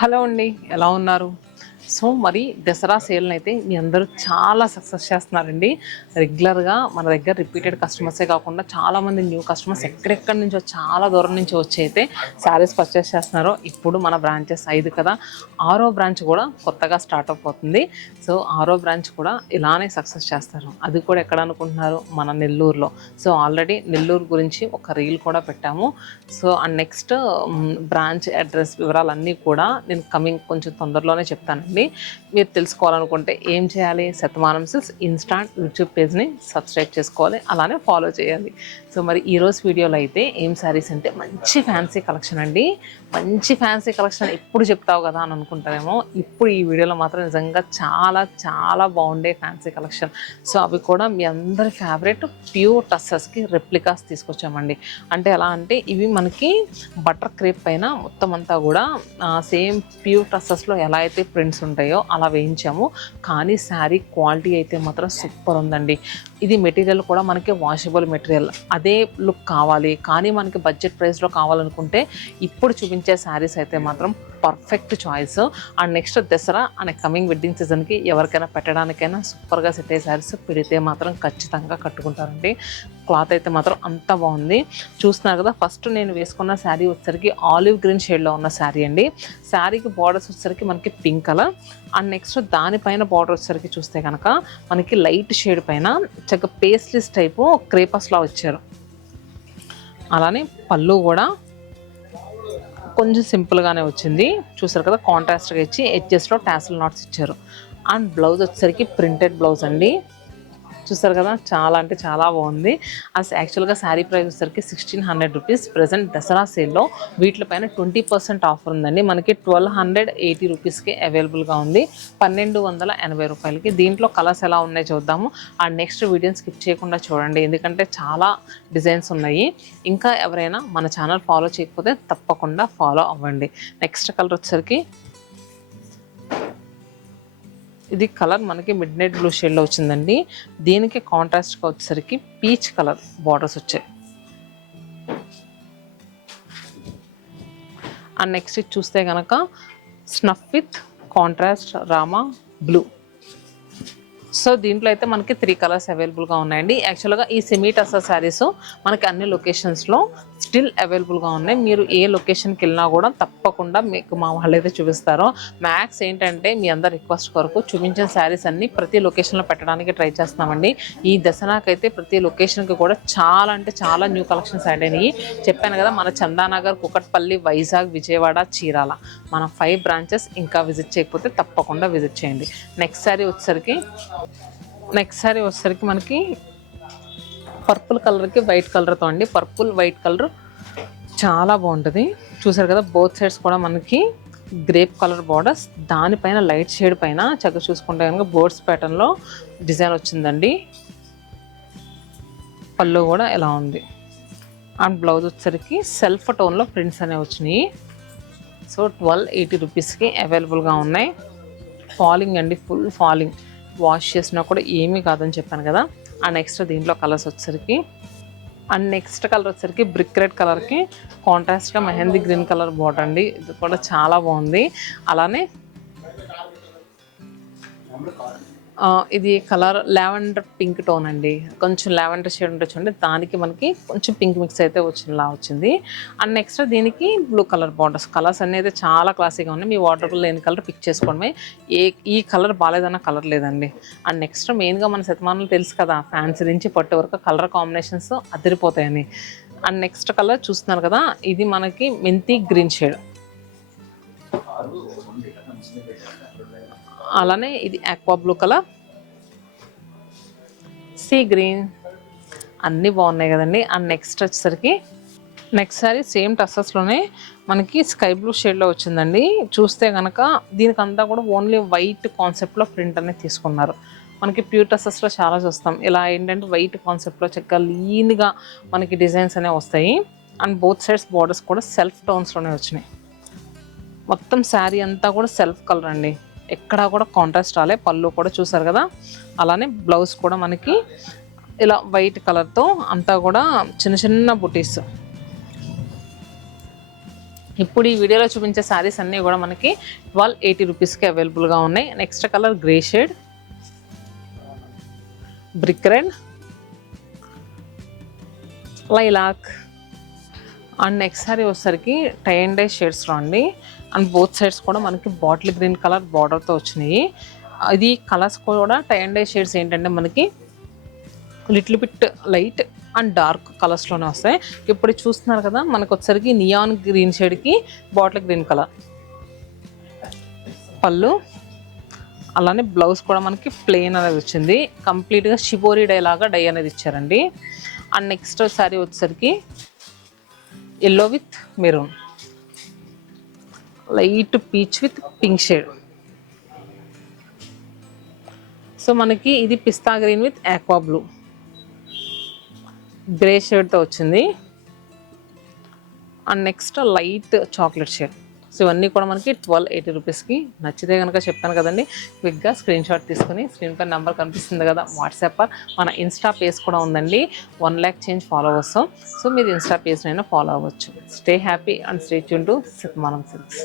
Hello అండి, ఎలా ఉన్నారు? సో మరి దసరా సేల్ని అయితే మీ అందరూ చాలా సక్సెస్ చేస్తున్నారండి. రెగ్యులర్గా మన దగ్గర రిపీటెడ్ కస్టమర్సే కాకుండా చాలామంది న్యూ కస్టమర్స్ ఎక్కడెక్కడి నుంచో చాలా దూరం నుంచి వచ్చి అయితే శారీస్ పర్చేస్ చేస్తున్నారు. ఇప్పుడు మన బ్రాంచెస్ 5 కదా, 6వ బ్రాంచ్ కూడా కొత్తగా స్టార్ట్ అయిపోతుంది. సో 6వ బ్రాంచ్ కూడా ఇలానే సక్సెస్ చేస్తారు. అది కూడా ఎక్కడ అనుకుంటున్నారు? మన నెల్లూరులో. సో ఆల్రెడీ నెల్లూరు గురించి ఒక రీల్ కూడా పెట్టాము. So and next branch address వివరాలన్నీ కూడా నేను కమింగ్ కొంచెం తొందరలోనే చెప్తానండి. మీరు తెలుసుకోవాలనుకుంటే ఏం చేయాలి? శతమానం సిల్క్స్ ఇన్స్టాంట్ యూట్యూబ్ పేజ్ని సబ్స్క్రైబ్ చేసుకోవాలి, అలానే ఫాలో చేయాలి. సో మరి ఈరోజు వీడియోలో అయితే ఏం శారీస్ అంటే మంచి ఫ్యాన్సీ కలెక్షన్ అండి. మంచి ఫ్యాన్సీ కలెక్షన్ ఎప్పుడు చెప్తావు కదా అని అనుకుంటారేమో, ఇప్పుడు ఈ వీడియోలో మాత్రం నిజంగా చాలా చాలా బాగుండే ఫ్యాన్సీ కలెక్షన్. సో అవి కూడా మీ అందరి ఫేవరెట్ ప్యూర్ టస్సర్స్కి రెప్లికాస్ తీసుకొచ్చామండి. అంటే ఎలా అంటే ఇవి మనకి బటర్ క్రేప్ పైన మొత్తం అంతా కూడా సేమ్ ప్యూర్ టస్సర్స్లో ఎలా అయితే ప్రింట్స్ ఉంటాయో అలా వేయించాము. కానీ శారీ క్వాలిటీ అయితే మాత్రం సూపర్ ఉందండి. ఇది మెటీరియల్ కూడా మనకి వాషబుల్ మెటీరియల్. అదే లుక్ కావాలి కానీ మనకి బడ్జెట్ ప్రైస్లో కావాలనుకుంటే ఇప్పుడు చూపించే శారీస్ అయితే మాత్రం perfect choice. And next Dasara and coming wedding సీజన్కి ఎవరికైనా పెట్టడానికైనా సూపర్గా సెట్ అయ్యే శారీస్ పెడితే మాత్రం ఖచ్చితంగా కట్టుకుంటారండి. క్లాత్ అయితే మాత్రం అంత బాగుంది. చూస్తున్నారు కదా, ఫస్ట్ నేను వేసుకున్న శారీ వచ్చేసరికి ఆలివ్ గ్రీన్ షేడ్లో ఉన్న శారీ అండి. శారీకి బార్డర్స్ వచ్చేసరికి మనకి పింక్ కలర్. అండ్ నెక్స్ట్ దానిపైన బార్డర్ వచ్చేసరికి చూస్తే కనుక మనకి లైట్ షేడ్ పైన చక్కగా పేస్ట్లీస్ టైపు క్రేపస్లా వచ్చారు. అలానే పళ్ళు కూడా కొంచెం సింపుల్గానే వచ్చింది. చూసారు కదా, కాంట్రాస్ట్గా ఇచ్చి ఎడ్జెస్లో టాసిల్ నాట్స్ ఇచ్చారు. అండ్ బ్లౌజ్ వచ్చేసరికి ప్రింటెడ్ బ్లౌజ్ అండి. చూసారు కదా, చాలా అంటే చాలా బాగుంది. అసలు యాక్చువల్గా శారీ ప్రైస్ వచ్చేసరికి 1600 రూపీస్. ప్రజెంట్ దసరా సేల్లో వీటిపైన 20% ఆఫర్ ఉందండి. మనకి 1280 రూపీస్కి అవైలబుల్గా ఉంది, 1280 రూపాయలకి. దీంట్లో కలర్స్ ఎలా ఉన్నాయో చూద్దాము. అండ్ నెక్స్ట్ వీడియోని స్కిప్ చేయకుండా చూడండి, ఎందుకంటే చాలా డిజైన్స్ ఉన్నాయి. ఇంకా ఎవరైనా మన ఛానల్ ఫాలో చేయకపోతే తప్పకుండా ఫాలో అవ్వండి. నెక్స్ట్ కలర్ వచ్చేసరికి ఇది కలర్ మనకి మిడ్ నైట్ బ్లూ షేడ్లో వచ్చిందండి. దీనికి కాంట్రాస్ట్గా వచ్చేసరికి పీచ్ కలర్ బార్డర్స్ వచ్చాయి. అండ్ నెక్స్ట్ చూస్తే కనుక snuff with contrast Rama blue. So దీంట్లో అయితే మనకి 3 కలర్స్ అవైలబుల్గా ఉన్నాయండి. యాక్చువల్గా ఈ సెమీ టస్సర్ శారీస్ మనకి అన్ని లొకేషన్స్లో స్టిల్ అవైలబుల్గా ఉన్నాయి. మీరు ఏ లొకేషన్కి వెళ్ళినా కూడా తప్పకుండా మీకు మా వాళ్ళైతే చూపిస్తారో. మ్యాక్స్ ఏంటంటే మీ అందరి రిక్వెస్ట్ కొరకు చూపించిన శారీస్ అన్ని ప్రతి లొకేషన్లో పెట్టడానికి ట్రై చేస్తున్నామండి. ఈ దసరాకైతే ప్రతి లొకేషన్కి కూడా చాలా అంటే చాలా న్యూ కలెక్షన్స్ యాడ్ అయినాయి. చెప్పాను కదా, మన చందానగర్, కుకట్పల్లి, వైజాగ్, విజయవాడ, చీరాల మన 5 బ్రాంచెస్. ఇంకా విజిట్ చేయకపోతే తప్పకుండా విజిట్ చేయండి. నెక్స్ట్ శారీ వచ్చేసరికి మనకి పర్పుల్ కలర్కి వైట్ కలర్తో అండి. పర్పుల్ వైట్ కలర్ చాలా బాగుంటుంది. చూసారు కదా, బోత్ సైడ్స్ కూడా మనకి గ్రేప్ కలర్ బార్డర్స్, దానిపైన లైట్ షేడ్ పైన చక్కగా చూసుకుంటే కనుక బోర్డ్స్ ప్యాటర్న్లో డిజైన్ వచ్చిందండి. పళ్ళు కూడా ఎలా ఉంది. అండ్ బ్లౌజ్ వచ్చేసరికి సెల్ఫ్ టోన్లో ప్రింట్స్ అనేవి వచ్చినాయి. సో 1280 రూపీస్కి అవైలబుల్గా ఉన్నాయి. ఫాలింగ్ అండి, ఫుల్ ఫాలింగ్. వాష్ చేసినా కూడా ఏమీ కాదని చెప్పాను కదా. అండ్ నెక్స్ట్ దీంట్లో కలర్స్ వచ్చేసరికి నెక్స్ట్ కలర్ వచ్చేసరికి బ్రిక్ రెడ్ కలర్కి కాంట్రాస్ట్గా మెహందీ గ్రీన్ కలర్ బార్డర్ అండి. ఇది కూడా చాలా బాగుంది. అలానే ఇది కలర్ లావెండర్ పింక్ టోన్ అండి. కొంచెం లావెండర్ షేడ్ ఉంటుంది చూడండి, దానికి మనకి కొంచెం పింక్ మిక్స్ అయితే వచ్చింది. అండ్ నెక్స్ట్ దీనికి బ్లూ కలర్ బార్డర్స్. కలర్స్ అనేది చాలా క్లాసీగా ఉన్నాయి. మీ వాటర్లో లేని కలర్ పిక్ చేసుకోవడమే. ఈ కలర్ బాగాలేదన్న కలర్ లేదండి. అండ్ నెక్స్ట్ మెయిన్గా మన శతమానాలు తెలుసు కదా, ఫ్యాన్సీ నుంచి పట్టు వరకు కలర్ కాంబినేషన్స్ అదిరిపోతాయని. అండ్ నెక్స్ట్ కలర్ చూస్తున్నారు కదా, ఇది మనకి మెంతి గ్రీన్ షేడ్. అలానే ఇది aqua blue colour, sea green, అన్నీ బాగున్నాయి కదండి. అండ్ నెక్స్ట్ వచ్చేసరికి నెక్స్ట్ సారీ సేమ్ టస్సర్స్లోనే మనకి స్కై బ్లూ షేడ్లో వచ్చిందండి. చూస్తే కనుక దీనికంతా కూడా ఓన్లీ వైట్ కాన్సెప్ట్లో ప్రింట్ అనేది తీసుకున్నారు. మనకి ప్యూర్ టస్సర్స్లో చాలా చూస్తాం, ఇలా ఏంటంటే వైట్ కాన్సెప్ట్లో చక్కగా లీన్గా మనకి డిజైన్స్ అనేవి వస్తాయి. అండ్ బోత్ సైడ్స్ బార్డర్స్ కూడా సెల్ఫ్ టోన్స్లోనే వచ్చినాయి. మొత్తం శారీ అంతా కూడా సెల్ఫ్ కలర్ అండి, ఎక్కడా కూడా కాంట్రాస్ట్ రాలే. పళ్ళు కూడా చూసారు కదా. అలానే బ్లౌజ్ కూడా మనకి ఇలా వైట్ కలర్తో అంతా కూడా చిన్న చిన్న బుటీస్. ఇప్పుడు ఈ వీడియోలో చూపించే శారీస్ అన్నీ కూడా మనకి 1280 రూపీస్కి అవైలబుల్గా ఉన్నాయి. Next colour grey shade, brick red, lilac and next sari వచ్చేసరికి టై అండ్ డై షేడ్స్లో అండి. అండ్ బోత్ సైడ్స్ కూడా మనకి బాటిల్ గ్రీన్ కలర్ బార్డర్తో వచ్చినాయి. ఇది కలర్స్ కూడా టై అండ్ డై షేడ్స్ ఏంటంటే మనకి little bit light and dark కలర్స్లోనే వస్తాయి. ఇప్పుడు చూస్తున్నారు కదా మనకు వచ్చేసరికి నియాన్ గ్రీన్ షేడ్కి బాటిల్ గ్రీన్ కలర్ పళ్ళు, అలానే బ్లౌజ్ కూడా మనకి ప్లెయిన్ అనేది వచ్చింది. కంప్లీట్గా షిబోరి డై లాగా డై అనేది ఇచ్చారండి. అండ్ నెక్స్ట్ సారీ వచ్చేసరికి yellow with maroon, light peach with pink shade. So మనకి ఇది pista green with aqua blue, grey షేడ్తో వచ్చింది. And next light chocolate shade. So ఇవన్నీ కూడా మనకి 1280 రూపీస్కి. నచ్చితే కనుక చెప్తాను కదండి, క్విక్గా స్క్రీన్ షాట్ తీసుకుని స్క్రీన్ పై నెంబర్ కనిపిస్తుంది కదా వాట్సాప్, మన ఇన్స్టా పేజ్ కూడా ఉందండి. 1 lakh చేంజ్ ఫాలోవర్స్. సో మీరు ఇన్స్టా పేజ్నైనా ఫాలో అవ్వచ్చు. Stay happy and stay tune to Shatamanam silks.